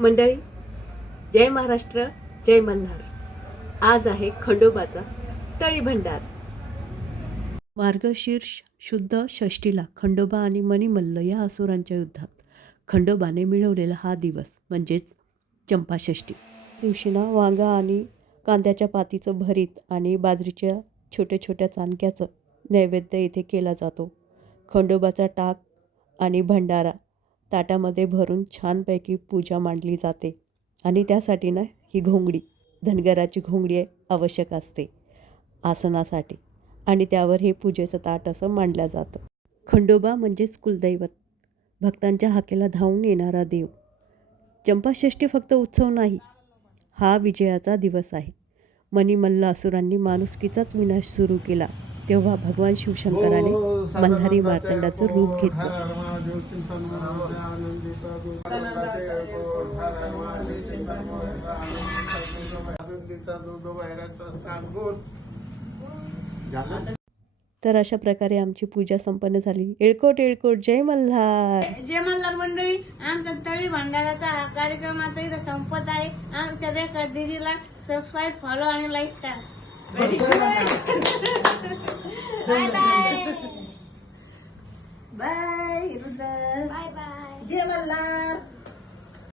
मंडळी, जय महाराष्ट्र, जय मल्हार. आज आहे खंडोबाचा तळी भंडार. मार्गशीर्ष शुद्ध षष्टीला खंडोबा आणि मणिमल्ल या असुरांच्या युद्धात खंडोबाने मिळवलेला हा दिवस म्हणजेच चंपाषष्ठी. दिवशीना वांगा आणि कांद्याच्या पातीचं भरीत आणि बाजरीच्या छोट्या छोट्या चाणक्याचं नैवेद्य इथे केला जातो. खंडोबाचा टाक आणि भंडारा ताटामध्ये भरून छानपैकी पूजा मांडली जाते आणि त्यासाठी ना ही घोंगडी, धनगराची घोंगडी आवश्यक असते आसनासाठी आणि त्यावर हे पूजेचं ताट असं मांडलं जातं. खंडोबा म्हणजेच कुलदैवत, भक्तांच्या हाकेला धावून येणारा देव. चंपाषष्ठी फक्त उत्सव नाही, हा विजयाचा दिवस आहे. मणिमल्ल असुरांनी माणुसकीचाच विनाश सुरू केला तेव्हा भगवान शिवशंकराने मल्हारी मार्तंडाचं रूप घेतलं. तर अशा प्रकारे आमची पूजा संपन्न झाली. येळकोट येळकोट, जय मल्हार. जय मल्हार मंडळी. आमच्या तळी भंडाराचा हा कार्यक्रम आता इथं संपत आहे. आमच्या रेखा दीदीला सबस्क्राईब, फॉलो आणि लाईक करा. Bye bye bye Rudra. Bye bye. जय मल्हार.